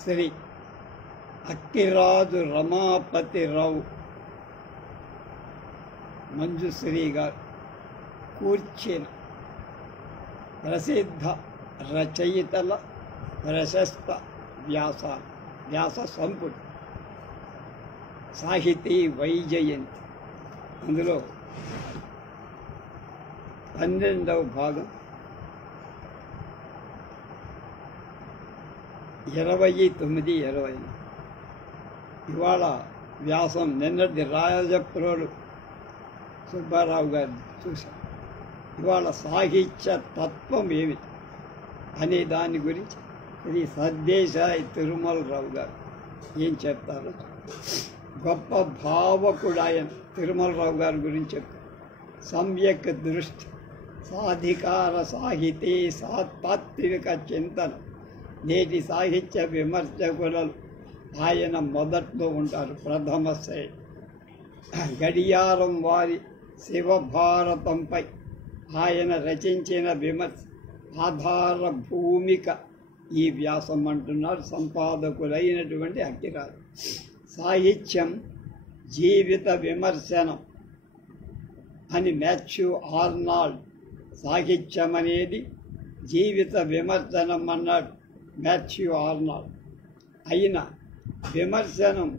శ్రీ అక్కిరాజు రమాపతిరావు మంజుశ్రీ గారు కూర్చిన ప్రసిద్ధ రచయితల ప్రశస్త వ్యాస సంపుటి సాహితీ వైజయంతి. అందులో 12వ భాగం 29-20. ఇవాళ వ్యాసం నిన్నటి రాజప్రోలు సుబ్బారావు గారు చూశాం. ఇవాళ సాహిత్య తత్వం ఏమిటి అనే దాని గురించి శ్రీ సర్దేశాయి తిరుమలరావు గారు ఏం చెప్తారో. గొప్ప భావకుడు ఆయన తిరుమలరావు గారి గురించి చెప్తారు. సమ్యక్ దృష్టి, సాధికార సాహితీ తాత్విక చింతన. నేటి సాహిత్య విమర్శకులు ఆయన మొదట్లో ఉంటారు, ప్రథమ శ్రేణి. గడియారం వారి శివభారతంపై ఆయన రచించిన విమర్శ ఆధార భూమిక ఈ వ్యాసం అంటున్నారు సంపాదకులైనటువంటి అక్కిరాజు. సాహిత్యం జీవిత విమర్శనం అని మాథ్యూ ఆర్నాల్డ్. సాహిత్యం అనేది జీవిత విమర్శనం అన్నాడు మాథ్యూ ఆర్నాల్డ్. అయినా విమర్శనం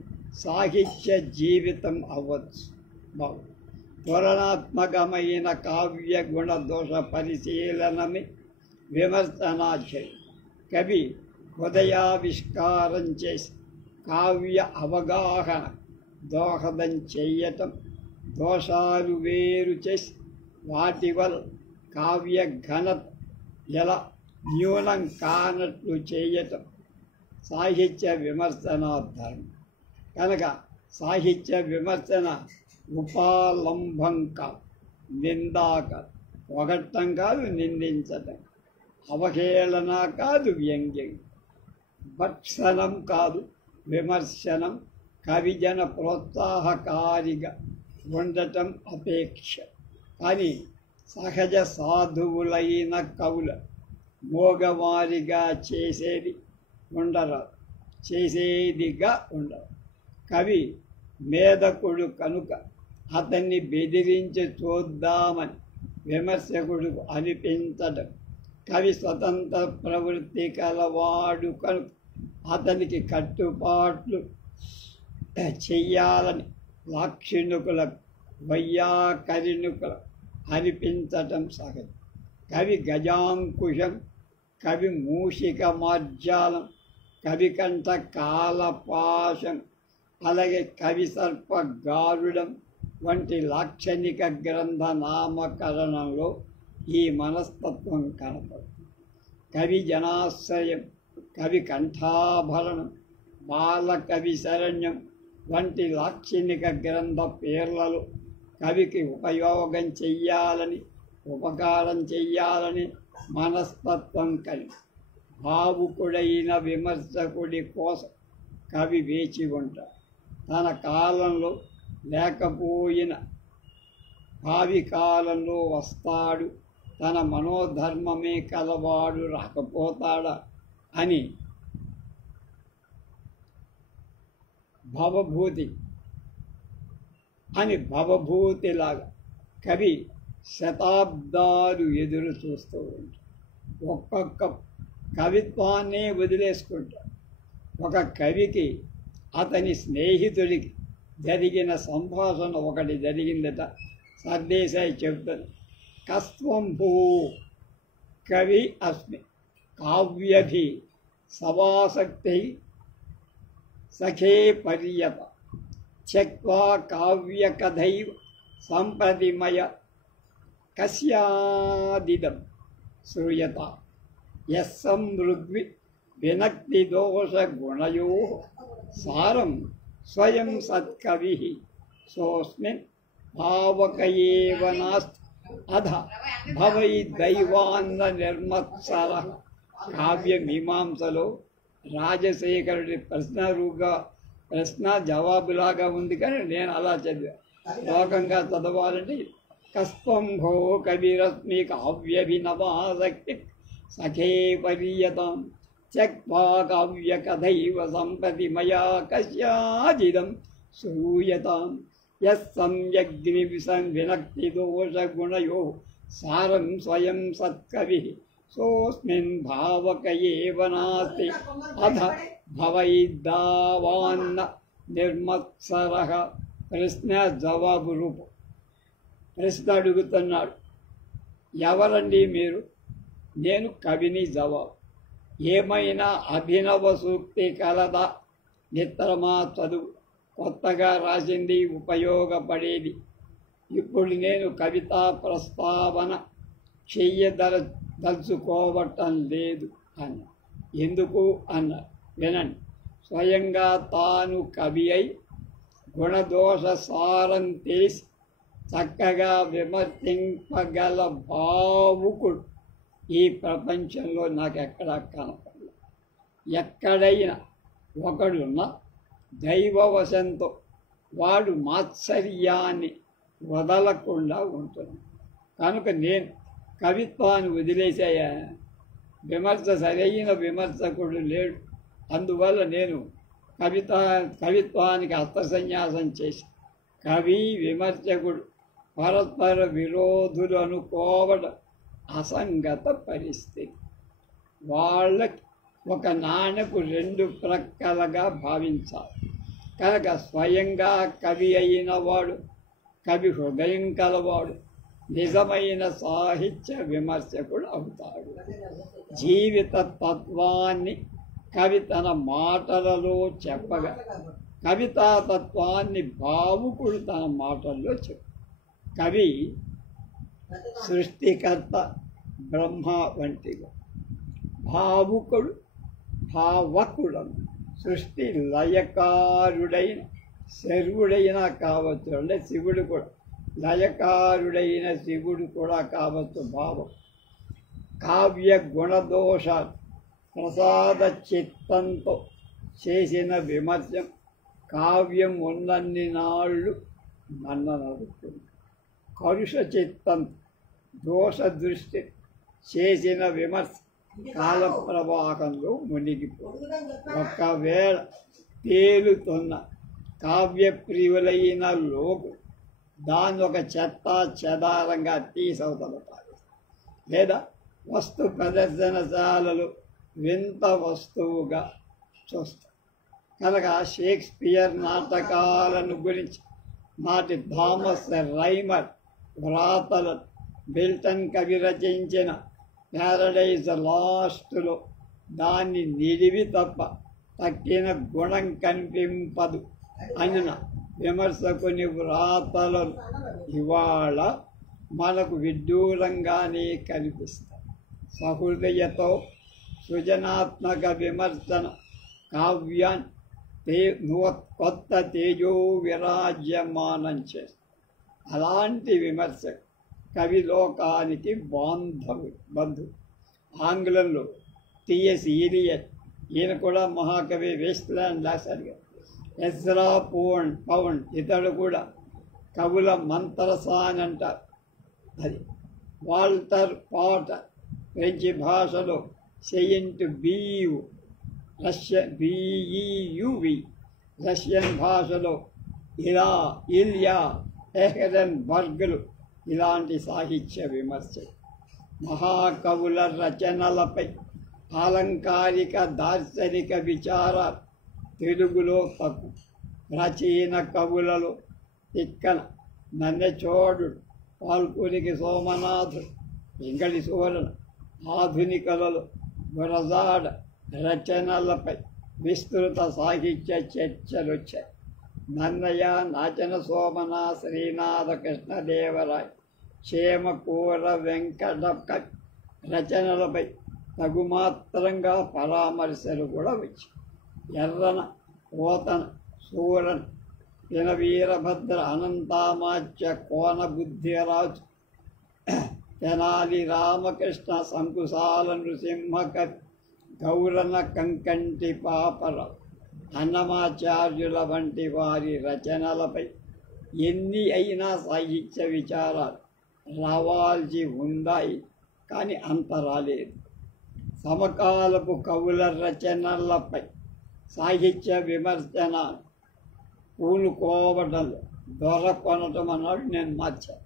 సాహిత్య జీవితం అవ్వచ్చు. బాగు త్వరణాత్మకమైన కావ్య గుణ దోష పరిశీలనమే విమర్శనాధ్యయం. కవి హృదయావిష్కారం చేసి కావ్య అవగాహన దోహదం చేయటం, దోషాలు వేరు చేసి వాటి వల్ల కావ్య ఘనత ఎలా న్యూనం కానట్లు చేయటం సాహిత్య విమర్శనా ధర్మం. కనుక సాహిత్య విమర్శన ఉపాలంబం కాదు, నిందాక పొగట్టం కాదు, నిందించటం, అవహేళన కాదు, వ్యంగ్యం, భర్త్సనం కాదు, విమర్శనం. కవిజన ప్రోత్సాహకారిగా ఉండటం అపేక్ష. కానీ సహజ సాధువులైన కవుల మోగవారిగా చేసేదిగా ఉండరు. కవి మేధకుడు కనుక అతన్ని బెదిరించి చూద్దామని విమర్శకుడు అనిపించడం. కవి స్వతంత్ర ప్రవృత్తి కలవాడు కనుక అతనికి కట్టుబాట్లు చెయ్యాలని లాక్షణికులకు వైయాకరణికుల అనిపించటం సహజం. కవి గజాంకుశం, కవి మూషిక మార్జాలం, కవి కంఠ కాలపాశం, అలాగే కవి సర్ప గారుడం వంటి లాక్షణిక గ్రంథ నామకరణంలో ఈ మనస్తత్వం కనపడుతుంది. కవి జనాశ్రయం, కవి కంఠాభరణం, బాలకవి శరణ్యం వంటి లాక్షణిక గ్రంథ పేర్లలో కవికి ఉపకారం చెయ్యాలని మనస్తత్వం కలిగి భావుకుడైన విమర్శకుడి కోసం కవి వేచి ఉంటాడు. తన కాలంలో లేకపోయిన భావి కాలంలో వస్తాడు, తన మనోధర్మమే కలవాడు రాకపోతాడా అని భవభూతిలాగా కవి శతాబ్దాలు ఎదురు చూస్తూ ఉంటాడు. ఒక్కొక్క కవిత్వాన్నే వదిలేసుకుంటాడు. ఒక కవికి అతని స్నేహితుడికి జరిగిన సంభాషణ ఒకటి జరిగిందట. సర్దేశాయి చెప్తాను. కస్త్వం భూ కవి అస్మి కావ్యభి సవాసక్తి సఖే పర్యత త్యక్వా కావ్యకథైవ సంప్రతిమయ కస్యాదిదం శ్రూయత యస్సమృగ్వి వినక్తి దోష గుణయో సారం స్వయం సత్కవి సోస్మిన్ భావకయేవ నాస్తి అధ భవై దైవాన్న నిర్మత్సర. కావ్య మీమాంసలో రాజశేఖరుడి ప్రశ్న జవాబులాగా ఉంది, కానీ నేను అలా చదివా. శ్లోకంగా చదవాలంటే కస్త్వంభో కవిరస్మి కావ్యభినవాసక్తి సఖే పర్యతం త్యక్వా కావ్యకథైవ సంపది మయా కస్యాజిదం శ్రూయతాం యస్సమ్యగ్ని వినక్తి దోషగుణయో సారం స్వయం సత్కవి సోస్మిన్ భావక ఏవ నాస్తి అధ భవైద్దావాన్న నిర్మత్సరః. ప్రశ్న జవాబు రూపం. ప్రశ్న అడుగుతున్నాడు, ఎవరండి మీరు? నేను కవిని. జవాబు, ఏమైనా అభినవ సూక్తి కలదా? మిత్రమా, చదువు, కొత్తగా రాసింది, ఉపయోగపడేది. ఇప్పుడు నేను కవితా ప్రస్తావన చెయ్యదలుచుకోవటం లేదు అన్న. ఎందుకు అన్న, వినండి. స్వయంగా తాను కవి అయి గుణదోష సారం తెలిసి చక్కగా విమర్శింపగల భావుకుడు ఈ ప్రపంచంలో నాకు ఎక్కడా కనపడలేదు. ఎక్కడైనా ఒకడున్న దైవవశంతో వాడు మాత్సర్యాన్ని వదలకుండా ఉంటుంది. కనుక నేను కవిత్వాన్ని వదిలేసాయా? విమర్శ సరైన విమర్శకుడు లేడు. అందువల్ల నేను కవిత్వానికి అస్త్రసన్యాసం చేసి కవి విమర్శకుడు పరస్పర విరోధులు అనుకోవడం అసంగత పరిస్థితి. వాళ్ళకి ఒక నాణెకు రెండు ప్రక్కలుగా భావించాలి. కనుక స్వయంగా కవి అయిన వాడు, కవి హృదయం కలవాడు నిజమైన సాహిత్య విమర్శకుడు అవుతాడు. జీవిత తత్వాన్ని కవి తన మాటలలో చెప్పగా, కవితా తత్వాన్ని భావుకుడు తన మాటల్లో చెప్పు. కవి సృష్టికర్త బ్రహ్మ వంటిగా, భావుకుడు భావకుడను. సృష్టి లయకారుడైన శర్వుడైనా కావచ్చు, అంటే శివుడు కూడా లయకారుడైన శివుడు కూడా కావచ్చు భావం. కావ్య గుణదోష ప్రసాద చిత్తంతో చేసిన విమర్శ కావ్యం ఉన్నన్ని నాళ్ళు మన్ననడుతుంది. కలుష చిత్తం దోష దృష్టి చేసిన విమర్శ కాల ప్రవాహంలో మునిగిపోతుంది. ఒకవేళ తేలుతున్న కావ్యప్రియులైన లోకు దాన్ని ఒక చెత్త చెదారంగా తీసవతలపాలి, లేదా వస్తు ప్రదర్శనశాలలు వింత వస్తువుగా చూస్తారు. కనుక షేక్స్పియర్ నాటకాలను గురించి నాటి థామస్ రైమర్ వ్రాతలను మిల్టన్ కవి రచించిన ప్యారడైజ్ లాస్ట్లో దాన్ని నిడివి తప్ప తక్కిన గుణం కనిపింపదు అనిన విమర్శకుని వ్రాతలను ఇవాళ మనకు విడ్డూరంగానే కనిపిస్తాయి. సహృదయతో సృజనాత్మక విమర్శన కావ్యాన్ని కొత్త తేజో విరాజ్యమానం చేస్తుంది. అలాంటి విమర్శ కవిలోకానికి బంధు. ఆంగ్లంలో టిఎస్ ఎలియట్, ఈయన కూడా మహాకవి, వేస్ట్లాండ్ రాశారు కదా. ఎజ్రా పౌండ్ ఇతడు కూడా కవుల మంత్రసాని అంటారు. అది వాల్టర్ పాటర్ ఫ్రెంచి భాషలో సెయింట్ బియు, బిఈయువి, రష్యన్ భాషలో ఇల్యా ఎహెరెన్బర్గ్లు ఇలాంటి సాహిత్య విమర్శలు. మహాకవుల రచనలపై ఆలంకారిక దార్శనిక విచారాలు తెలుగులో తక్కువ. ప్రాచీన కవులలో తిక్కన, నన్నెచోడుడు, పాల్కురికి సోమనాథుడు, వెంకటి సువరణ, ఆధునికలలో గురజాడ రచనలపై విస్తృత సాహిత్య చర్చలు వచ్చాయి. నన్నయ్య, నాచన సోమన, శ్రీనాథ కృష్ణదేవరాయ, క్షేమకూర వెంకట కవి రచనలపై తగుమాత్రంగా పరామర్శలు కూడా వచ్చాయి. ఎర్రన, పోతన, సూరన్, పినవీరభద్ర, అనంతామాచ్య, కోన బుద్ధిరాజు, తెనాలి రామకృష్ణ, సంకుశాల నృసింహ కవి, గౌరన కంకంటి పాపరావు, అన్నమాచార్యుల వంటి వారి రచనలపై ఎన్ని అయినా సాహిత్య విచారాలు రావాల్సి ఉన్నాయి, కానీ అంత రాలేదు. సమకాలపు కవుల రచనలపై సాహిత్య విమర్శన పూనుకోవడంలో దొరకొనటం అన్నాడు. నేను మార్చాను.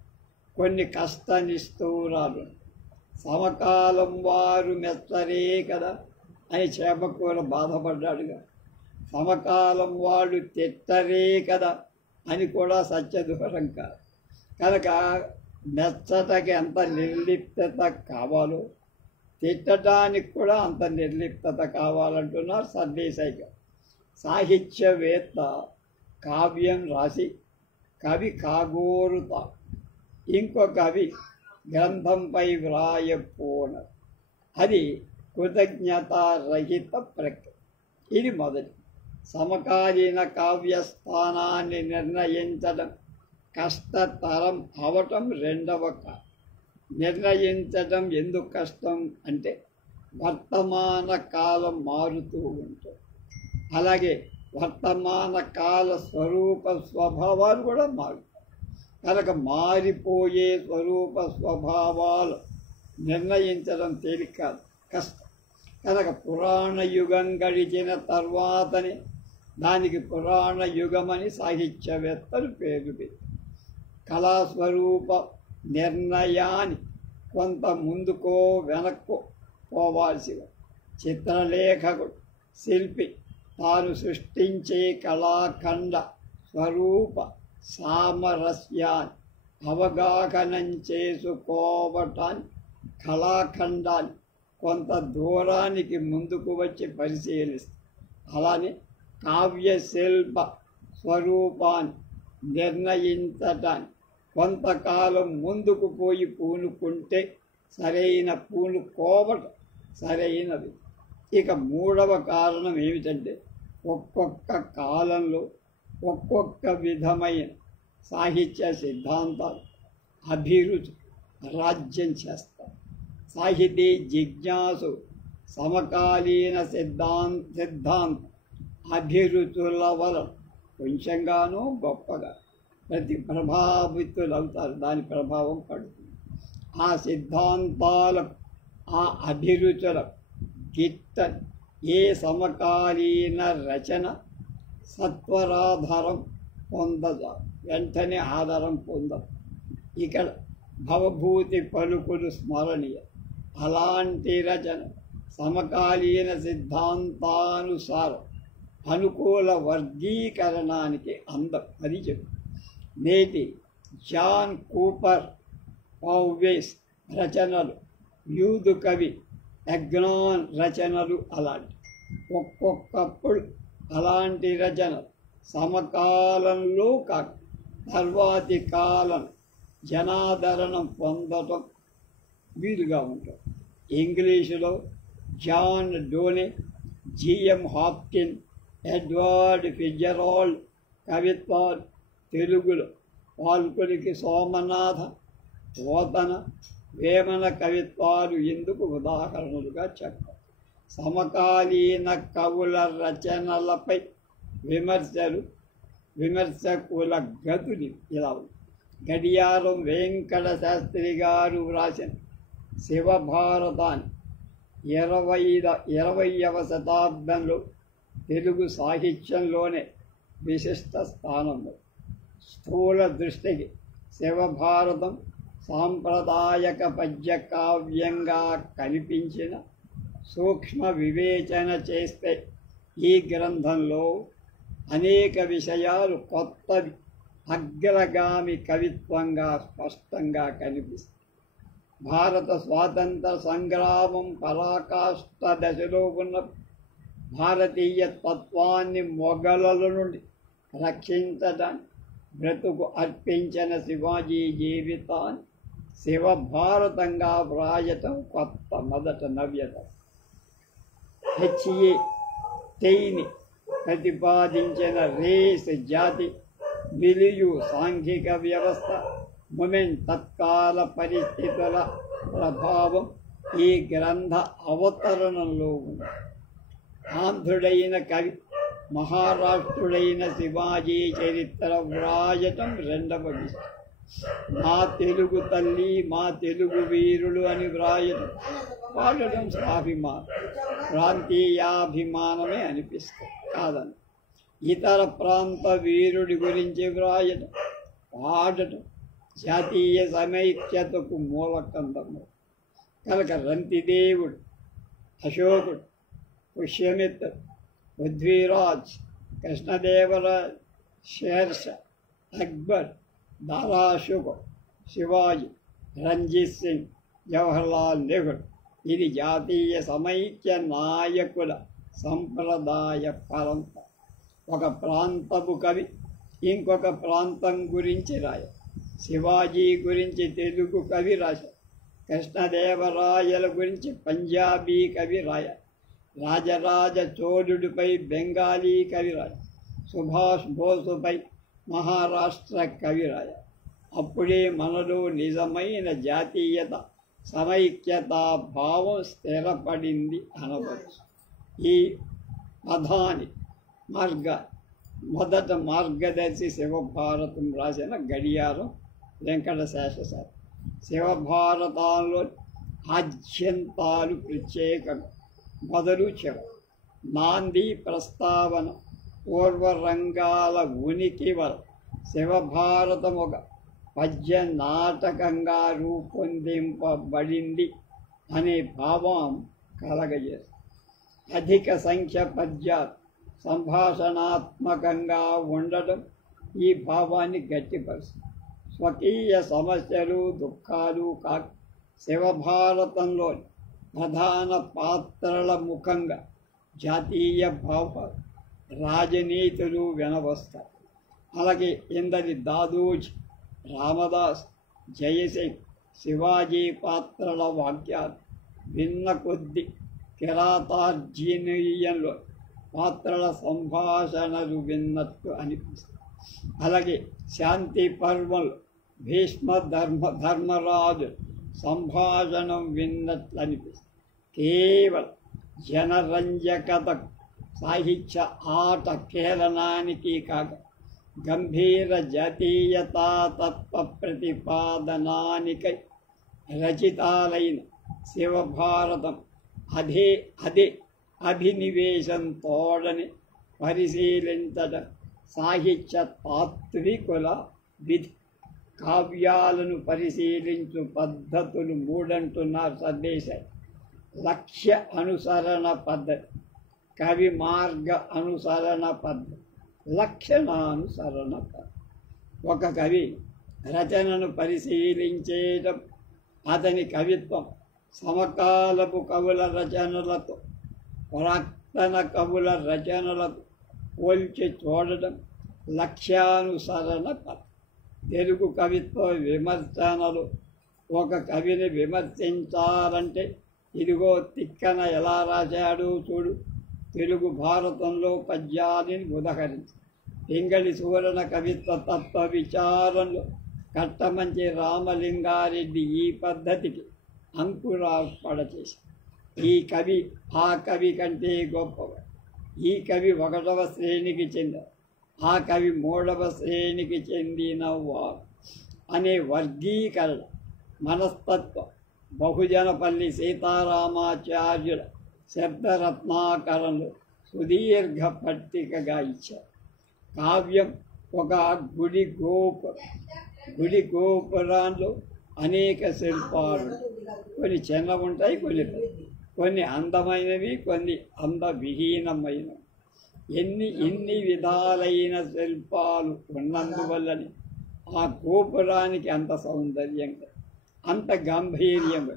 కొన్ని కష్ట నిష్ఠూరాలు సమకాలం వారు మెచ్చరే కదా అని చేపకూర బాధపడ్డాడుగా. సమకాలం వాడు తిట్టరే కదా అని కూడా సత్యదూరం కాదు. కనుక మెచ్చటకి ఎంత నిర్లిప్తత కావాలో తిట్టడానికి కూడా అంత నిర్లిప్తత కావాలంటున్నారు సర్దేశాయి గారు. సాహిత్యవేత్త కావ్యం రాసి కవి కాగోరుతా ఇంకో కవి గ్రంథంపై వ్రాయపోనరు. అది కృతజ్ఞతారహిత ప్రక్రియ. ఇది మొదటి. సమకాలీన కావ్యస్థానాన్ని నిర్ణయించడం కష్టతరం అవటం రెండవ కారణం. నిర్ణయించడం ఎందుకు కష్టం అంటే వర్తమాన కాలం మారుతూ ఉంటుంది. అలాగే వర్తమాన కాల స్వరూప స్వభావాలు కూడా మారుతాయి. కనుక మారిపోయే స్వరూప స్వభావాలు నిర్ణయించడం తేలిక కాదు, కష్టం. కనుక పురాణ యుగం గడిచిన తర్వాతనే దానికి పురాణ యుగమని సాహిత్యవేత్తలు పేరు పెట్టి కళాస్వరూప నిర్ణయాన్ని కొంత ముందుకో వెనక్కో పోవాల్సిన చిత్రలేఖకుడు శిల్పి తాను సృష్టించే కళాఖండ స్వరూప సామరస్యాన్ని అవగాహనం చేసుకోవటాన్ని కళాఖండాన్ని కొంత దూరానికి ముందుకు వచ్చి పరిశీలిస్తారు. అలానే కావ్యశిల్ప స్వరూపాన్ని నిర్ణయించటాన్ని కొంతకాలం ముందుకు పోయి పూనుకుంటే పూనుకోవటం సరైనది. ఇక మూడవ కారణం ఏమిటంటే ఒక్కొక్క కాలంలో ఒక్కొక్క విధమైన సాహిత్య సిద్ధాంతాలు అభిరుచి రాజ్యం చేస్తారు. సాహితీ జిజ్ఞాసు సమకాలీన సిద్ధాంత అభిరుచుల వలన కొంచెంగానూ గొప్పగా ప్రభావితులవుతారు. దాని ప్రభావం పడుతుంది. ఆ సిద్ధాంతాలకు ఆ అభిరుచులకు గిట్ట ఏ సమకాలీన రచన సత్వరాధారం పొందజాలి, వెంటనే ఆధారం పొందదు. ఇక్కడ భవభూతి పలుకులు స్మరణీయ. అలాంటి రచన సమకాలీన సిద్ధాంతానుసారం అనుకూల వర్గీకరణానికి అందం. అది చెప్పు. నేటి జాన్ కూపర్ పౌవేస్ రచనలు, యూదు కవి ఎగ్నాన్ రచనలు అలాంటి. ఒక్కొక్కప్పుడు అలాంటి రచనలు సమకాలంలో కాక తర్వాతి కాలం జనాదరణ పొందటం వీలుగా ఉంటుంది. ఇంగ్లీషులో జాన్ డోనే, జిఎం హాప్కిన్, ఎడ్వర్డ్ ఫిట్జెరాల్డ్ కవిత్వాలు, తెలుగులో పాల్కొనికి సోమనాథ, పోతన, వేమన కవిత్వాలు ఎందుకు ఉదాహరణలుగా చెప్పారు. సమకాలీన కవుల రచనలపై విమర్శకుల గతులు ఇలా ఉంది. గడియారం వెంకట శాస్త్రి గారు వ్రాసిన శివభారతాన్ని 20వ శతాబ్దంలో తెలుగు సాహిత్యంలోనే విశిష్ట స్థానంలో. స్థూల దృష్టికి శివభారతం సాంప్రదాయక పద్య కావ్యంగా కనిపించిన సూక్ష్మ వివేచన చేస్తే ఈ గ్రంథంలో అనేక విషయాలు కొత్తవి, అగ్రగామి కవిత్వంగా స్పష్టంగా కనిపిస్తాయి. భారత స్వాతంత్ర సంగ్రామం పరాకాష్ఠ దశలో ఉన్న భారతీయ తత్వాన్ని మొఘలుల నుండి రక్షించడానికి బ్రతుకు అర్పించిన శివాజీ జీవితాన్ని శివభారతంగా వ్రాయటం కొత్త మొదట నవ్యత. హెచ్ఏ టెయిని ప్రతిపాదించిన రేస్ జాతి మిలియు సాంఘిక వ్యవస్థ మొమెంట్ తత్కాల పరిస్థితుల ప్రభావం ఈ గ్రంథ అవతరణంలో ఉంది. ఆంధ్రుడైన కవి మహారాష్ట్రుడైన శివాజీ చరిత్ర వ్రాయటం రెండవ విషయం. మా తెలుగు తల్లి మా తెలుగు వీరులు అని వ్రాయడం పాడడం స్వాభిమానం, ప్రాంతీయాభిమానమే అనిపిస్తుంది కాదని. ఇతర ప్రాంత వీరుడి గురించి వ్రాయడం పాడటం జాతీయ సమైక్యతకు మూలకందము కనుక రంతిదేవుడు, అశోకుడు, పుష్యమిత్రుడు, పృథ్వీరాజ్, కృష్ణదేవరాజ్, షేర్షా, అక్బర్, దారాషుకో, శివాజీ, రంజిత్ సింగ్, జవహర్లాల్ నెహ్రూ ఇది జాతీయ సమైక్య నాయకుల సంప్రదాయ పరంపర. ఒక ప్రాంతపు కవి ఇంకొక ప్రాంతం గురించి రాయ. శివాజీ గురించి తెలుగు కవి రాశారు. కృష్ణదేవరాయల గురించి పంజాబీ కవి రాయాలి. రాజరాజ చోళుడిపై బెంగాలీ కవి రాయాలి. సుభాష్ బోసుపై మహారాష్ట్ర కవి రాయాలి. అప్పుడే మనలో నిజమైన జాతీయత సమైక్యతా భావం స్థిరపడింది అనవచ్చు. ఈ పదాని మొదట మార్గదర్శి శివభారతం రాసిన గడియారం వెంకటశేషసారి. శివభారతాల్లో ఆద్యంతాలు ప్రత్యేకంగా మొదలు చివరి, నాంది, ప్రస్తావన, పూర్వరంగాల ఉనికి వల్ల శివభారతం ఒక పద్య నాటకంగా రూపొందింపబడింది అనే భావం కలగజేస్తుంది. అధిక సంఖ్య పద్యాలు సంభాషణాత్మకంగా ఉండడం ఈ భావాన్ని గట్టిపరుస్తుంది. స్వకీయ సమస్యలు దుఃఖాలు కాక శివభారతంలోని ప్రధాన పాత్రల ముఖంగా జాతీయ భావాలు, రాజనీతులు వినవస్తాయి. అలాగే ఇందరి దాదోజీ, రామదాస్, జయసింగ్, శివాజీ పాత్రల వాక్యాలు విన్న కొద్ది కిరాతార్జునీయంలో పాత్రల సంభాషణలు విన్నట్టు అనిపిస్తుంది. అలాగే శాంతి పర్వంలో భీష్మ ధర్మరాజు సంభాషణం విన్నట్లు అనిపిస్తుంది. కేవలం జనరంజకత, సాహిత్య ఆట కేలనానికి కాక గంభీర జాతీయతా తత్వ ప్రతిపాదనానికై రచితాలైన శివభారతం అదే అభినివేశం తోడని పరిశీలించడం సాహిత్య తాత్వికుల విధి. కావ్యాలను పరిశీలించు పద్ధతులు మూడంటున్నారు సర్దేశాయి. లక్ష్య అనుసరణ పద్ధతి, కవి మార్గ అనుసరణ పద్ధతి, లక్షణానుసరణ పద్ధతి. ఒక కవి రచనను పరిశీలించేటం అతని కవిత్వం సమకాలపు కవుల రచనలతో ప్రాక్తన కవుల రచనలతో పోల్చి చూడడం లక్ష్యానుసరణ పద్ధతి. తెలుగు కవిత్వ విమర్శనలు ఒక కవిని విమర్శించాలంటే ఇదిగో తిక్కన ఎలా రాశాడు చూడు, తెలుగు భారతంలో పద్యాన్ని ఉదహరించి. పింగళి సువర్ణ కవిత్వ తత్వ విచారంలో కట్టమంచి రామలింగారెడ్డి ఈ పద్ధతికి అంకురార్పణ చేశారు. ఈ కవి ఆ కవి కంటే గొప్పవాడు, ఈ కవి 1వ శ్రేణికి చెందిన, ఆ కవి 3వ శ్రేణికి చెందినవాడు అనే వర్గీకరణ మనస్తత్వం బహుజనపల్లి సీతారామాచార్యుల శబ్దరత్నాకరణలో సుదీర్ఘ పట్టికగా ఇచ్చారు. కావ్యం ఒక గుడి గోపురాల్లో అనేక శిల్పాలు, కొన్ని చిన్నవి ఉంటాయి, కొన్ని అందమైనవి, కొన్ని అందవిహీనమైనవి. ఎన్ని విధాలైన శిల్పాలు ఉన్నందువల్లని ఆ గోపురానికి అంత సౌందర్యంగా, అంత గాంభీర్యంగా,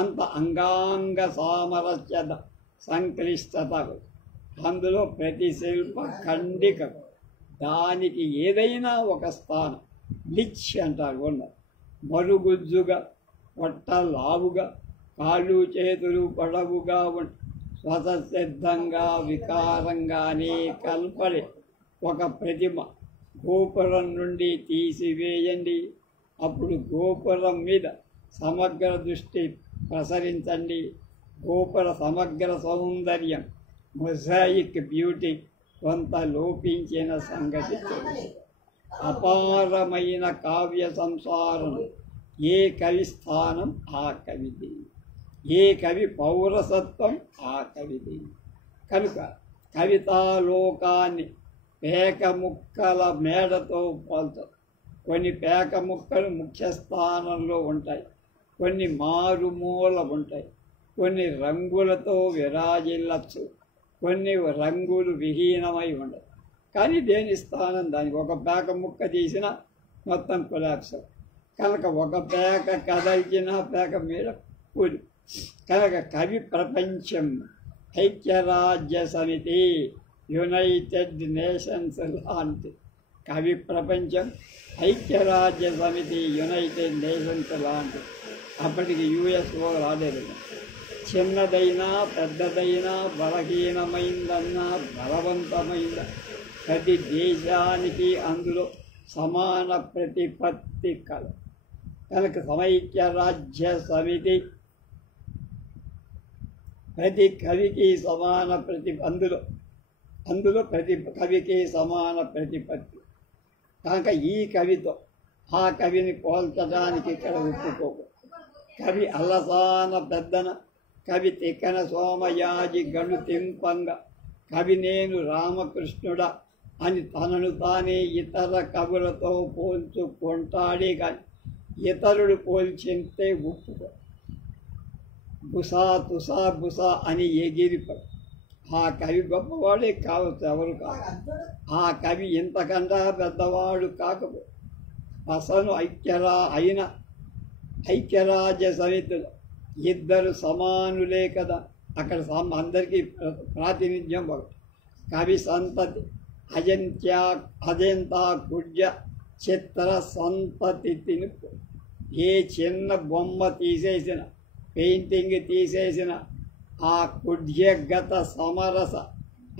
అంత అంగాంగ సామరస్యత సంక్లిష్టత. అందులో ప్రతి శిల్ప ఖండిక దానికి ఏదైనా ఒక స్థానం లిచ్ అంటారు ఉన్నది. మరుగుజ్జుగా, పొట్ట లావుగా, కాళ్ళు చేతులు పొడవుగా ఉండి స్వతసిద్ధంగా వికారంగానే కల్పడే ఒక ప్రతిమ గోపురం నుండి తీసివేయండి. అప్పుడు గోపురం మీద సమగ్ర దృష్టి ప్రసరించండి. గోపుర సమగ్ర సౌందర్యం, మొజాయిక్ బ్యూటీ కొంత లోపించిన సంగతి తెలుసు. అపారమైన కావ్య సంసారం ఏ కవి స్థానం ఆ కవిది, ఏ కవి పౌరసత్వం ఆ కవిది. కనుక కవితాలోకాన్ని పేక ముక్కల మేడతో పోల్చరు. కొన్ని పేక ముక్కలు ముఖ్య స్థానంలో ఉంటాయి, కొన్ని మారుమూల ఉంటాయి, కొన్ని రంగులతో విరాజిల్లచ్చు, కొన్ని రంగులు విహీనమై ఉండవు. కానీ దేని స్థానం దానికి. ఒక పేక ముక్క తీసిన మొత్తం కొలాప్స్. కనుక ఒక పేక కదల్చిన పేక మీద కూలి. కనుక కవి ప్రపంచం ఐక్యరాజ్య సమితి, యునైటెడ్ నేషన్స్ లాంటి కవి ప్రపంచం, ఐక్యరాజ్య సమితి, యునైటెడ్ నేషన్స్ లాంటి. అప్పటికి యుఎస్ఓ రాలేదు. చిన్నదైనా పెద్దదైనా, బలహీనమైందన్నా బలవంతమైందా, ప్రతి దేశానికి అందులో సమాన ప్రతిపత్తి కలదు. కనుక సమైక్యరాజ్య సమితి ప్రతి కవికి సమాన అందులో ప్రతి కవికి సమాన ప్రతిపత్తి. కనుక ఈ కవితో ఆ కవిని పోల్చడానికి ఇక్కడ ఒప్పుకోకు. కవి అల్లసాన పెద్దన, కవి తిక్కన సోమయాజి గను తింపంగా, కవి నేను రామకృష్ణుడా అని తనను తానే ఇతర కవులతో పోల్చుకుంటాడే కానీ ఇతరుడు పోల్చింతే ఒప్పుకో. బుసా తుసా బుసా అని ఎగిరిపడు. ఆ కవి గొప్పవాడే కావచ్చు, ఎవరు కాదు. ఆ కవి ఇంతకంటే పెద్దవాడు కాకపో. అసలు ఐక్యరాజ్య సమితిలో ఇద్దరు సమానులే కదా. అక్కడ అందరికీ ప్రాతినిధ్యం ఒకటి. కవి సంతతి అజంతా కుడ్య చిత్ర సంతతి తినుపు. ఏ చిన్న బొమ్మ తీసేసిన, పెయింటింగ్ తీసేసిన ఆ కుడ్యగత సమరస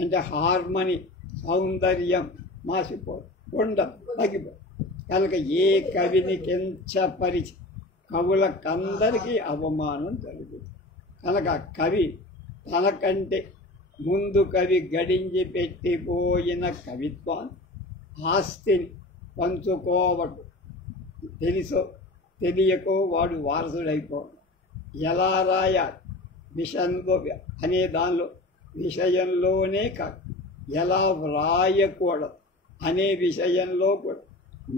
అంటే హార్మనీ సౌందర్యం మాసిపోదు, ఉండదు, తగ్గిపోదు. కనుక ఏ కవిని కించపరిచి కవులకందరికీ అవమానం జరుగుతుంది. కనుక కవి తనకంటే ముందు కవి గడించి పెట్టిపోయిన కవిత్వాన్ని, ఆస్తిని పంచుకోవటం తెలుసో తెలియకో వాడు వారసుడైపోవడం. ఎలా రాయాలి విషయంలో అనే దానిలో విషయంలోనే కాదు, ఎలా వ్రాయకూడదు అనే విషయంలో కూడా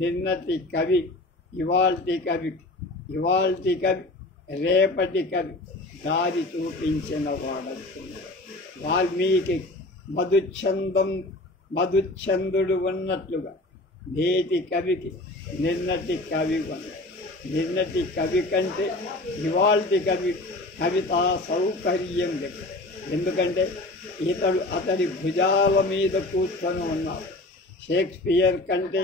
నిన్నటి కవి ఇవాల్టి కవి, ఇవాల్టి కవి రేపటి కవి దారి చూపించిన వాడవుతున్నాడు. వాల్మీకి మధుచ్ఛందుడు ఉన్నట్లుగా నేటి కవికి నిన్నటి కవి ఉన్నాడు. నిన్నటి కవి కంటే ఇవాల్టి కవితా సౌకర్యం లేదు. ఎందుకంటే అతడి భుజాల మీద కూర్చొని ఉన్నాడు. షేక్స్పియర్ కంటే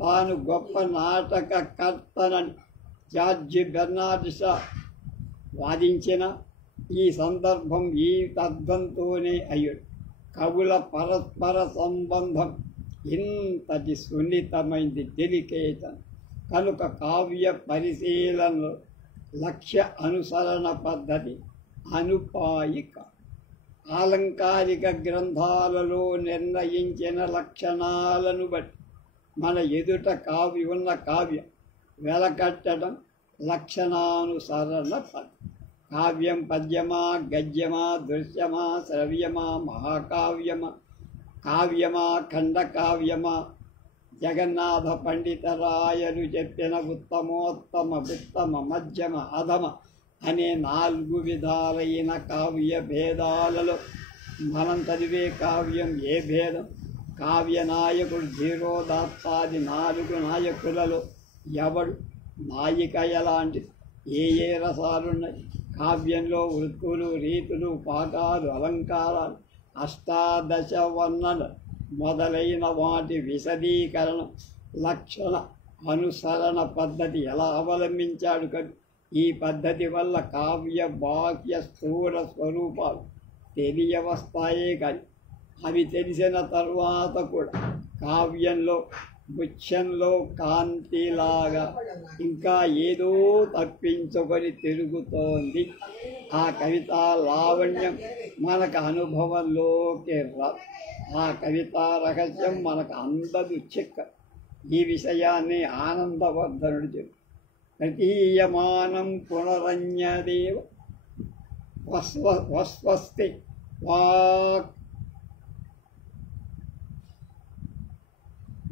తాను గొప్ప నాటకకర్తనని జార్జ్ బెర్నార్డ్ షా వాదించిన ఈ సందర్భం ఈ అర్థంతోనే అయ్యాడు. కవుల పరస్పర సంబంధం ఇంతటి సున్నితమైంది, డెలికేట్. కనుక కావ్య పరిశీలనలో లక్ష్య అనుసరణ పద్ధతి అనుపాయిక. ఆలంకారిక గ్రంథాలలో నిర్ణయించిన లక్షణాలను బట్టి మన ఎదుట ఉన్న కావ్యం వెలకట్టడం లక్షణానుసరణ పద్ధతి. కావ్యం పద్యమా, గద్యమా, దృశ్యమా, శ్రవ్యమా, మహాకావ్యమా, కావ్యమా, ఖండకావ్యమా, జగన్నాథ పండితరాయలు చెప్పిన ఉత్తమోత్తమ, ఉత్తమ, మధ్యమ, అధమ అనే 4 విధాలైన కావ్య భేదాలలో మనం చదివే కావ్యం ఏ భేదం? కావ్య నాయకుడు ధీరోదాత్తాది 4 నాయకులలో ఎవడు? నాయిక ఎలాంటిది? ఏ రసాలున్నాయి కావ్యంలో? వృత్తులు, రీతులు, పాకాలు, అలంకారాలు, అష్టాదశ వర్ణన మొదలైన వాటి విశదీకరణ, లక్షణ అనుసరణ పద్ధతి ఎలా అవలంబించాడు కవి? ఈ పద్ధతి వల్ల కావ్య బాహ్య స్థూల స్వరూపాలు తెలియవస్తాయే కానీ అవి తెలిసిన తర్వాత కూడా కావ్యంలో ముత్యంలో కాంతిలాగా ఇంకా ఏదో తప్పించుకొని తిరుగుతోంది. ఆ కవితా లావణ్యం మనకు అనుభవంలోకి రా. ఆ కవితా రహస్యం మనకు అందదు చిక్క. ఈ విషయాన్ని ఆనందవర్ధనుడు చెప్పు. ప్రతీయమానం పునరన్యదేవ వస్వస్తి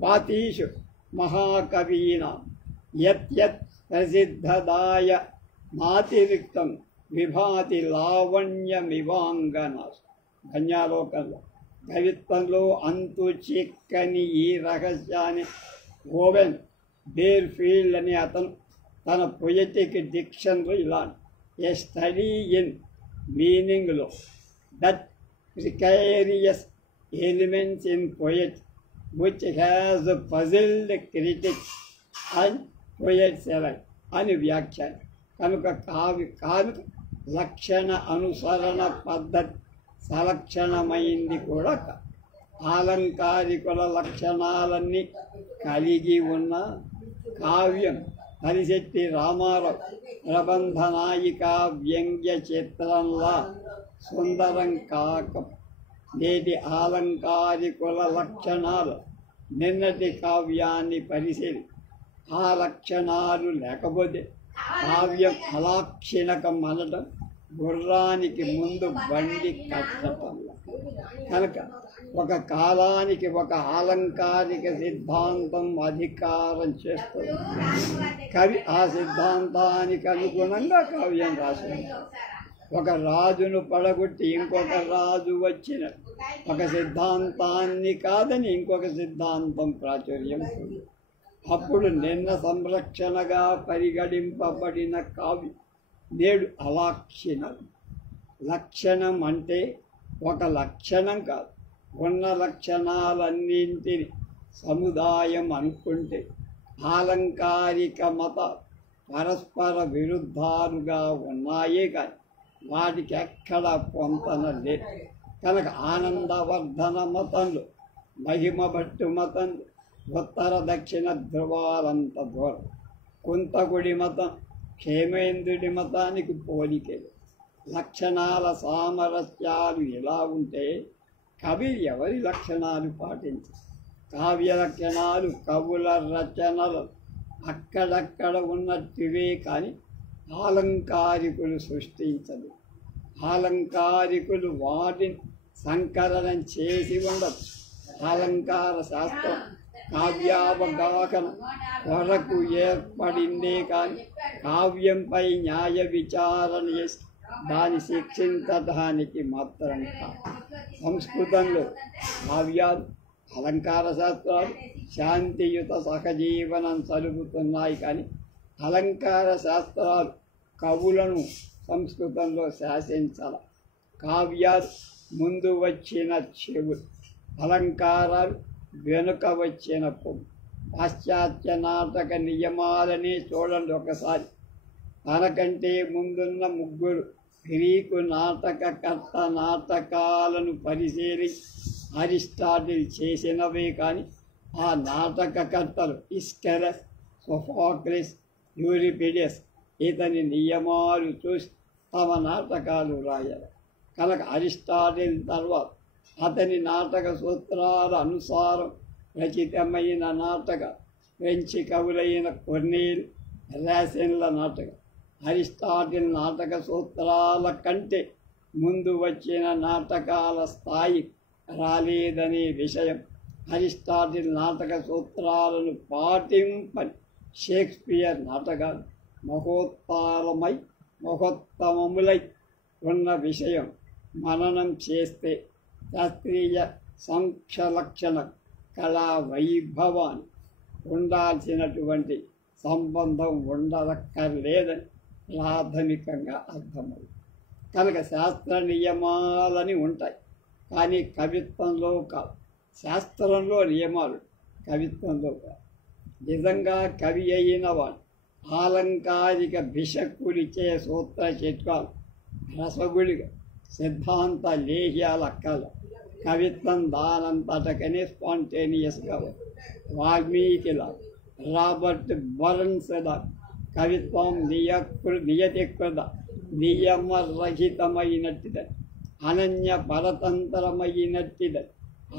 వాతీషు మహాకవీనాం యత్ ప్రసిద్ధదాయ నాతిరిక్తం విభాతి లావణ్యమివాంగనాస్. ధన్యాలోకంలో కవిత్వంలో అంతు చిక్కని ఈ రహస్యాన్ని ఓవెన్ బేర్ఫీల్డ్ అని అతను తన పొయటిక్ డిక్షన్లో ఇలా ఏ స్టడీ ఇన్ మీనింగ్లో that precarious elements in poet which has puzzled critics and poets alike అని వ్యాఖ్యాన. కనుక కానుక లక్షణ అనుసరణ పద్ధతి సలక్షణమైంది కూడా ఆలంకారికుల లక్షణాలన్నీ కలిగి ఉన్న కావ్యం హరిశెట్టి రామారావు ప్రబంధ నాయిక వ్యంగ్య చిత్రంలా సుందరం కాక నేటి ఆలంకారికుల లక్షణాలు నిన్నటి కావ్యాన్ని పరిశీలి. ఆ లక్షణాలు లేకపోతే కావ్యం అలాక్షిణకం అనడం గుర్రానికి ముందు బండి కట్టడం. కనుక ఒక కాలానికి ఒక ఆలంకారిక సిద్ధాంతం అధికారం చేస్తుంది. కవి ఆ సిద్ధాంతానికి అనుగుణంగా కావ్యం రాశాడు. ఒక రాజును పడగొట్టి ఇంకొక రాజు వచ్చిన ఒక సిద్ధాంతాన్ని కాదని ఇంకొక సిద్ధాంతం ప్రాచుర్యం. అప్పుడు నిన్న సంరక్షణగా పరిగణింపబడిన కావ్యం నేడు అలాక్షిణం. లక్షణం అంటే ఒక లక్షణం కాదు, ఉన్న లక్షణాలన్నింటిని సముదాయం అనుకుంటే ఆలంకారిక మత పరస్పర విరుద్ధాలుగా ఉన్నాయే కానీ వాటికి ఎక్కడ పొంతన లేదు. కనుక ఆనందవర్ధన మతంలో మహిమ భట్టు మతంలో ఉత్తర దక్షిణ ధ్రువాలంత దూరం. కుంతకుడి మతం క్షేమేంద్రుడి మతానికి పోలికలు. లక్షణాల సామరస్యాలు ఎలా ఉంటే కవి ఎవరి లక్షణాలు పాటించారు. కావ్య లక్షణాలు కవుల రచనలు అక్కడక్కడ ఉన్నట్టువే కానీ ఆలంకారికులు సృష్టించదు. ఆలంకారికులు వాటిని సంకలనం చేసి ఉండదు. అలంకార శాస్త్రం కావ్యావగాహన కొరకు ఏర్పడిందే కానీ కావ్యంపై న్యాయ విచారణ చేసి దాన్ని శిక్షించడానికి మాత్రం కాదు. సంస్కృతంలో కావ్యాలు అలంకార శాస్త్రాలు శాంతియుత సహజీవనం సలుపుతున్నాయి కానీ అలంకార శాస్త్రాలు కవులను సంస్కృతంలో శాసించాల. కావ్యాలు ముందు వచ్చిన చెవులు, అలంకారాలు వెనుక వచ్చిన పొమ్ము. పాశ్చాత్య నాటక నియమాలని చూడండి ఒకసారి. తనకంటే ముందున్న ముగ్గురు గ్రీకు నాటకకర్త నాటకాలను పరిశీలించి అరిస్టాటిల్ చేసినవే కానీ ఆ నాటకకర్తలు ఇస్కెలస్, సోఫోక్లిస్, యూరిపిడస్ ఇతని నియమాలు చూసి తమ నాటకాలు రాయారు. కనుక అరిస్టాటిల్ తర్వాత అతని నాటక సూత్రాల అనుసారం రచితమైన నాటక ఫ్రెంచి కవులైన కొర్నీల్, రాసిన్ల నాటకం అరిస్టాటిల్ నాటక సూత్రాల కంటే ముందు వచ్చిన నాటకాల స్థాయి రాలేదనే విషయం అరిస్టాటిల్ నాటక సూత్రాలను పాటింపని షేక్స్పియర్ నాటకాలు మహోత్తమములై ఉన్న విషయం మననం చేస్తే శాస్త్రీయ సంక్షలక్షణ కళా వైభవాన్ని ఉండాల్సినటువంటి సంబంధం ఉండదక్కర్లేదని ప్రాథమికంగా అర్థమవుతుంది. కనుక శాస్త్ర నియమాలని ఉంటాయి కానీ కవిత్వంలో కాదు. శాస్త్రంలో నియమాలు, కవిత్వంలో కాదు. నిజంగా కవి అయిన వాడు ఆలంకారిక భిషక్కులిచ్చే సూత్ర చిట్కాలు రసగుళిగా సిద్ధాంత లేహ్యాల అక్కల కవిత్వం దానంతటకనే స్పాంటేనియస్గా వాల్మీకిలా, రాబర్ట్ బర్న్స్లా కవిత్వం నియతికృత నియమరహితమైనట్టిదని, అనన్య పరతంత్రమైనట్టిదని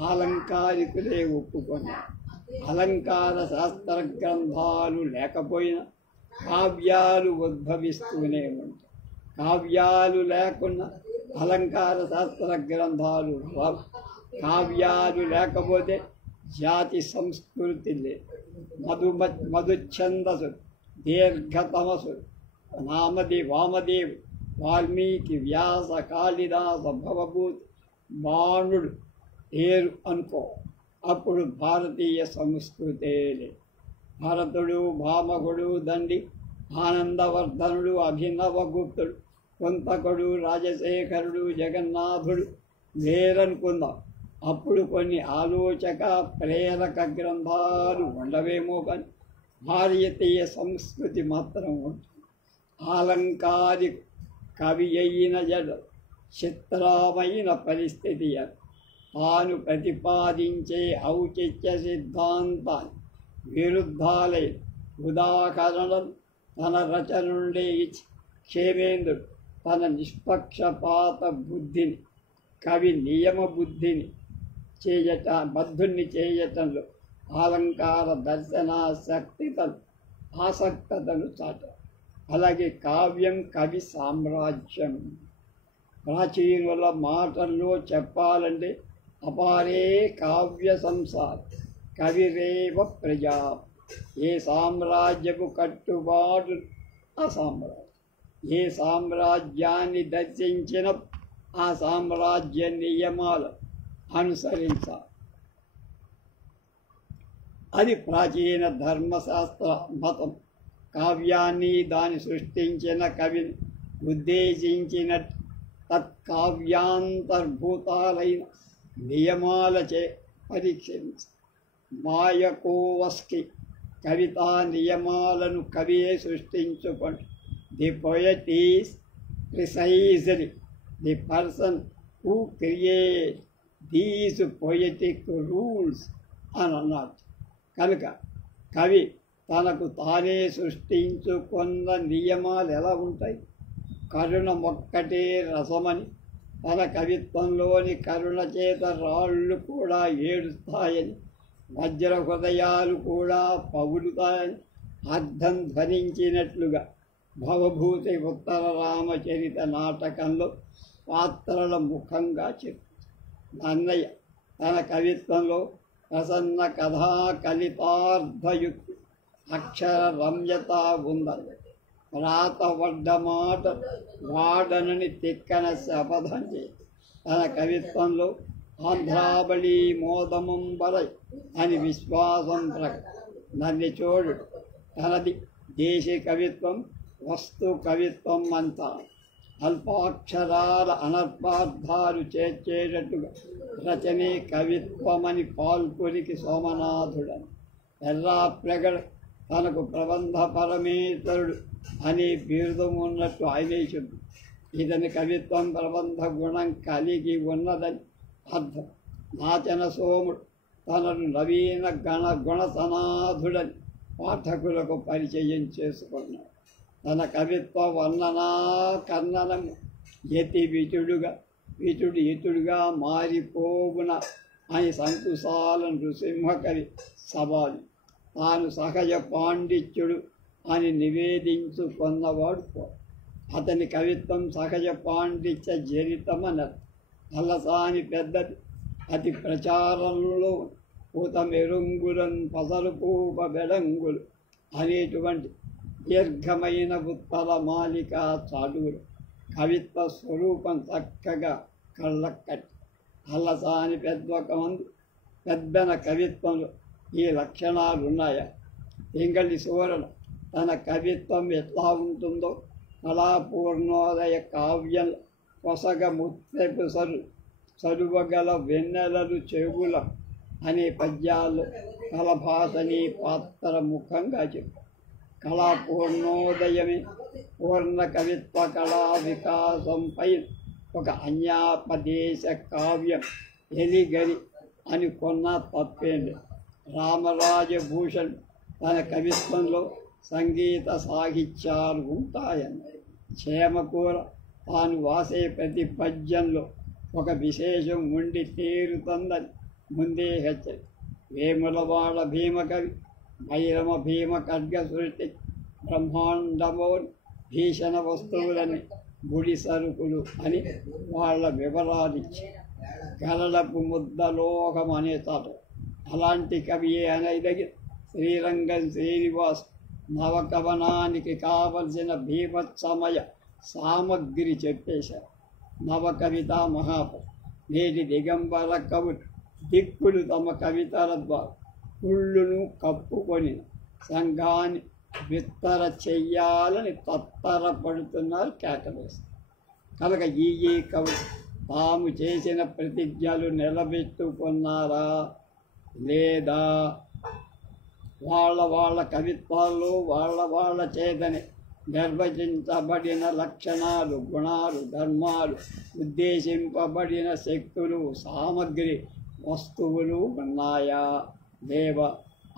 ఆలంకారికులే ఒప్పుకున్నారు. అలంకార శాస్త్ర గ్రంథాలు లేకపోయినా కావ్యాలు ఉద్భవిస్తూనే ఉంటాయి. కావ్యాలు లేకున్నా అలంకార శాస్త్ర గ్రంథాలు రావు. కావ్యాలు లేకపోతే జాతి సంస్కృతి లేదు. మధుఛందసు, దీర్ఘతమసు, వామదేవు, వాల్మీకి, వ్యాస, కాళిదాస, భవభూతి, బాణుడు పేరు అనుకో, అప్పుడు భారతీయ సంస్కృతే లేదు. భరతుడు, భామకుడు, దండి, ఆనందవర్ధనుడు, అభినవగుప్తుడు, కొంతకుడు, రాజశేఖరుడు, జగన్నాథుడు లేరనుకుందాం. అప్పుడు కొన్ని ఆలోచక ప్రేరక గ్రంథాలు ఉండవేమో, కానీ భారతీయ సంస్కృతి మాత్రం ఉంటుంది. ఆలంకారిక కవి అయిన జడ చిత్రమైన పరిస్థితి తాను ప్రతిపాదించే ఔచిత్య సిద్ధాంతాన్ని విరుద్ధాలైన ఉదాహరణలు తన రచన నుండి ఇచ్చి క్షేమేంద్రుడు తన నిష్పక్షపాత బుద్ధిని, కవి నియమ బుద్ధిని బద్ధుణ్ణి చేయటంలో అలంకార ఆసక్తతను చాటారు. అలాగే కావ్యం కవి సామ్రాజ్యం. ప్రాచీనుల మాటల్లో చెప్పాలంటే అపారే కావ్య సంసార కవిరేవ ప్రజా. ఏ సామ్రాజ్యపు కట్టుబాటు ఆ సామ్రాజ్యం. ఏ సామ్రాజ్యాన్ని దర్శించిన ఆ సామ్రాజ్య నియమాలు అనుసరించాలి. అది ప్రాచీన ధర్మశాస్త్ర మతం. కావ్యాన్ని దాన్ని సృష్టించిన కవిని ఉద్దేశించిన తత్కావ్యాంతర్భూతాలైన నియమాలచే పరీక్షించ. మాయకోవస్కి కవితా నియమాలను కవియే సృష్టించుకొని the poet is precisely the person who create these poetic rules అని అన్నాడు. కనుక కవి తనకు తానే సృష్టించుకున్న నియమాలు ఎలా ఉంటాయి? కరుణ మొక్కటే రసమని, తన కవిత్వంలోని కరుణ చేత రాళ్ళు కూడా ఏడుస్తాయని, వజ్ర హృదయాలు కూడా పగులుతాయని అర్థం ధ్వనించినట్లుగా భవభూతి ఉత్తర రామచరిత నాటకంలో పాత్రల ముఖంగా చెప్పు. అన్నయ్య తన కవిత్వంలో ప్రసన్న కథా కలితార్థయుక్తి, అక్షర రమ్యత ఉందని, రాత వడ్డ మాట వాడనని తిక్కన శపథం చేసి తన కవిత్వంలో ఆంధ్రాబళి మోదమంబరై అని విశ్వాసం నన్ను చూడు. తనది దేశీ కవిత్వం, వస్తు కవిత్వం అంతా అల్పాక్షరాల అనర్పార్థాలు చేర్చేటట్టుగా రచనే కవిత్వమని పాల్పురికి సోమనాథుడని. ఎర్రాప్రగడ తనకు ప్రబంధ పరమేశ్వరుడు అనే బిరుదం ఉన్నట్టు ఆయనే చెప్పు. ఇతని కవిత్వం ప్రబంధ గుణం కలిగి ఉన్నదని అర్థం. నాచన సోముడు తనను నవీన గుణసనాథుడని పాఠకులకు పరిచయం చేసుకున్నాడు. తన కవిత్వ వర్ణనా కర్ణనము యతి ఇతుడుగా మారిపోవున అని సంకుశాల నృసింహకవి సవాలు. తాను సహజ పాండిత్యుడు అని నివేదించుకున్నవాడు అతని కవిత్వం సహజ పాండిత్య జరితమన్నది. అల్లసాని పెద్దది, అతి ప్రచారంలో పూత మెరుంగులను పసరు పూప బెడంగులు అనేటువంటి దీర్ఘమైన ఉత్తర మాలిక చాటువులు కవిత్వ స్వరూపం చక్కగా కళ్ళకట్టి. అల్లసాని పెద్దన కవిత్వంలో ఈ లక్షణాలు ఉన్నాయా? పింగళి సువర్ణ తన కవిత్వం ఎట్లా ఉంటుందో కళాపూర్ణోదయ కావ్యం కొసగ ముత్తెపు చదువగల వెన్నెలలు చెవుల అనే పద్యాలు కలభాషని పాత్ర ముఖంగా చెప్పారు. కళాపూర్ణోదయమే పూర్ణ కవిత్వ కళా వికాసంపై ఒక అన్యాపదేశ కావ్యం ఎలిగరి అని కొన్నా తప్పేండి. రామరాజభూషణ్ తన కవిత్వంలో సంగీత సాహిత్యాలు ఉంటాయని. క్షేమకూర తాను వాసే ప్రతి పద్యంలో ఒక విశేషం ఉండి తీరుతుందని ముందే హెచ్చరి. వేములవాడ భీమకవి భైరవ భీమ ఖడ్గ సృష్టి బ్రహ్మాండమోని భీషణ వస్తువులని గుడి సరుకులు అని వాళ్ళ వివరాలిచ్చి గరళపు ముద్దలోకం అనే తాట అలాంటి కవియే అనేది శ్రీరంగం శ్రీనివాస్ నవకవనానికి కావలసిన భీభత్సమయ సామగ్రి చెప్పేశారు. నవకవిత మహాపం నేటి దిగంబర కవులు దిక్కులు తమ కవితల ద్వారా కుళ్ళును కప్పుకొని సంఘాన్ని విస్తర చెయ్యాలని తత్తరపడుతున్నారు, కేకవేస్తారు. కనుక ఈ కవులు తాము చేసిన ప్రతిజ్ఞలు నిలబెట్టుకున్నారా లేదా వాళ్ళ కవిత్వాల్లో వాళ్ళ చేతనే నిర్వచించబడిన లక్షణాలు, గుణాలు, ధర్మాలు, ఉద్దేశింపబడిన శక్తులు, సామగ్రి, వస్తువులు ఉన్నాయా లేవా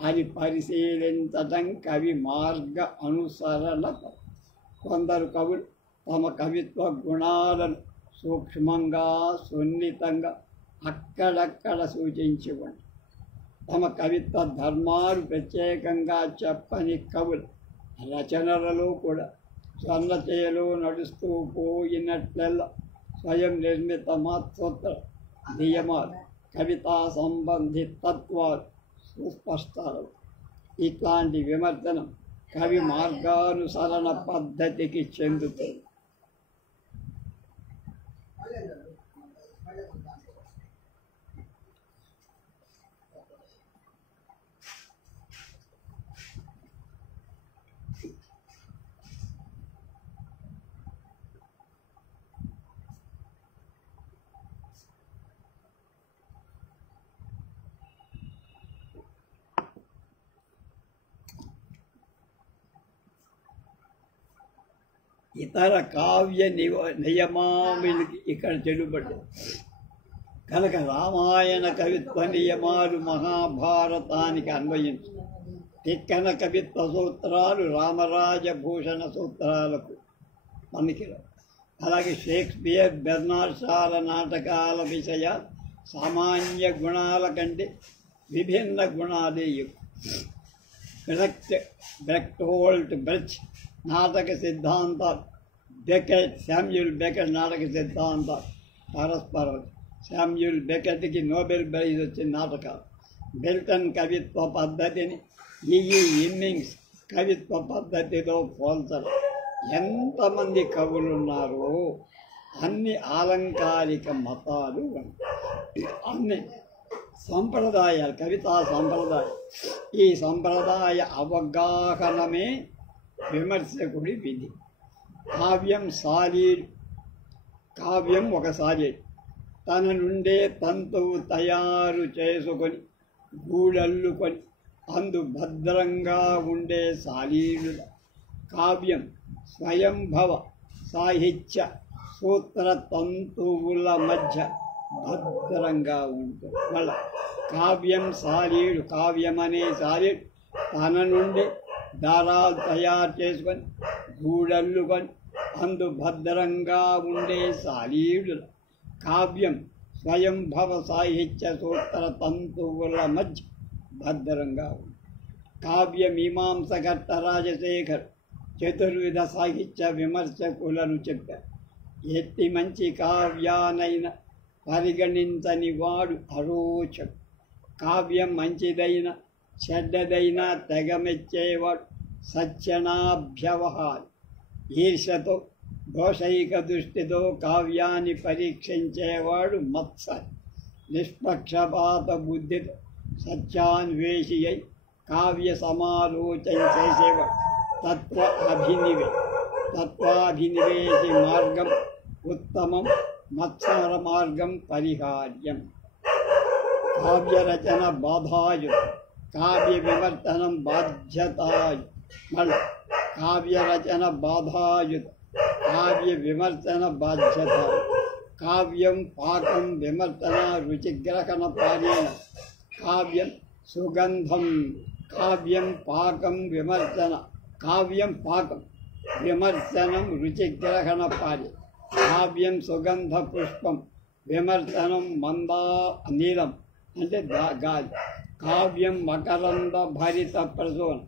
అని పరిశీలించటం కవి మార్గ అనుసరణ. కొందరు కవులు తమ కవిత్వ గుణాలను సూక్ష్మంగా సున్నితంగా అక్కడక్కడ సూచించి ఉంటారు. తమ కవిత్వ ధర్మాలు ప్రత్యేకంగా చెప్పని కవులు రచనలలో కూడా స్వర్ణచేలో నడుస్తూ పోయినట్లెల్లా స్వయం నిర్మిత మాత్రోత్తర నియమాలు, కవితా సంబంధిత తత్వాలు సుస్పష్టాలు. ఇట్లాంటి విమర్శనం కవి మార్గానుసరణ పద్ధతికి చెందుతుంది. ఇతర కావ్య నియమాలకి ఇక్కడ చెడుపడ్డాయి కనుక రామాయణ కవిత్వ నియమాలు మహాభారతానికి అన్వయించు. తిక్కన కవిత్వ సూత్రాలు రామరాజభూషణ సూత్రాలకు పనికిరావు. అలాగే షేక్స్పియర్, బెర్నార్డ్ షాల నాటకాల విషయ సామాన్య గుణాల కంటే విభిన్న గుణాలే ఎక్కువ. బ్రెక్ట్హోల్ట్ బ్రెచ్ నాటక సిద్ధాంతాలు, శామ్యూల్ బెకెట్ నాటక సిద్ధాంతాలు పరస్పరం. శామ్యూల్ బెకెట్కి నోబెల్ ప్రైజ్ వచ్చిన నాటకాలు. బెల్టన్ కవిత్వ పద్ధతిని ఇన్నింగ్స్ కవిత్వ పద్ధతితో పోల్చడం. ఎంతమంది కవులు ఉన్నారో అన్ని ఆలంకారిక మతాలు, అన్ని సంప్రదాయాలు, కవితా సంప్రదాయం. ఈ సంప్రదాయ అవగాహనమే విమర్శకుడి విధి. కావ్యం ఒక సాలీడు తన నుండే తంతువు తయారు చేసుకొని గూడల్లుకొని అందు భద్రంగా ఉండే సాలీడుల. కావ్యం స్వయంభవ సాహిత్య సూత్ర తంతువుల మధ్య భద్రంగా ఉంటుంది. మళ్ళా కావ్యం సాలీడు, కావ్యం అనే సాలీడు తన నుండి దారాలు తయారు చేసుకొని గూడల్లుకొని అందు భద్రంగా ఉండే సాలీడుల. కావ్యం స్వయంభవ సాహిత్య సూత్ర తంతువుల మధ్య భద్రంగా ఉంది. కావ్య మీమాంసకర్త రాజశేఖర్ చతుర్విధ సాహిత్య విమర్శకులను చెప్పారు. ఎట్టి మంచి కావ్యానైన పరిగణించని వాడు అరోచకు. కావ్యం మంచిదైన చెడ్డదైనా తెగమెచ్చేవాడు సత్యనాభ్యవహారి. ఈర్షతో దోషైక దృష్టితో కావ్యాన్ని పరీక్షించేవాడు మత్సరి. నిష్పక్షపాత బుద్ధితో సత్యాన్వేషి అయి కావ్య సమాలోచన చేసేవాడు తత్వాభినివేశి మార్గం ఉత్తమం, మత్సర మార్గం పరిహార్యం. కావ్యరచన బాధాయుతం, కావ్య వివర్తనం బాధ్యతాయు. మళ్ళీ కావ్యరచన బాధాయుతం, కావ్య విమర్శన బాధ్యత. కావ్యం పాకం విమర్శన రుచిగ్రహణ పారేణ. కావ్యం సుగంధం, కావ్యం పాకం విమర్శన. కావ్యం పాకం విమర్శనం రుచిగ్రహణ పారే. కావ్యం సుగంధ పుష్పం, విమర్శనం నీలం అంటే గాలి. కావ్యం మకరంద భరిత ప్రసూన,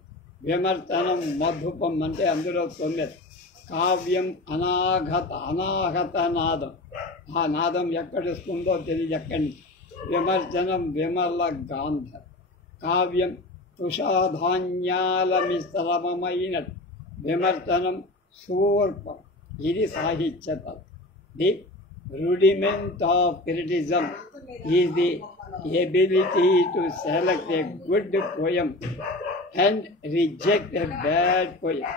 విమర్శనం మధుపం అంటే అందులో 9. కావ్యం అనాహత నాదం, ఆ నాదం ఎక్కడిస్తుందో తెలియకండి. విమర్శనం విమల గాంధ, కావ్యం తుషాధాన్యాల మిశ్రమమైనట్టు, విమర్శనం సూర్పం. ఇది సాహిత్యత. The rudiment of criticism is the ability to select a good poem and reject a bad poem,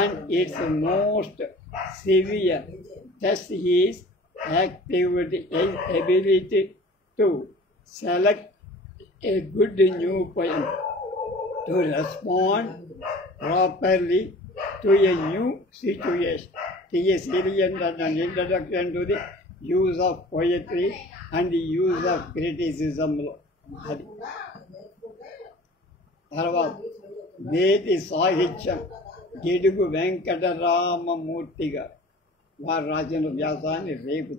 and its most severe test is ability to select a good new poem to respond properly to a new situation. T.S. Eliot and an introduction to the use of poetry and the use of criticism. తర్వాత నేటి సాహిత్యం గిడుగు వెంకటరామమూర్తి గారు వారు రాసిన వ్యాసాన్ని రేపు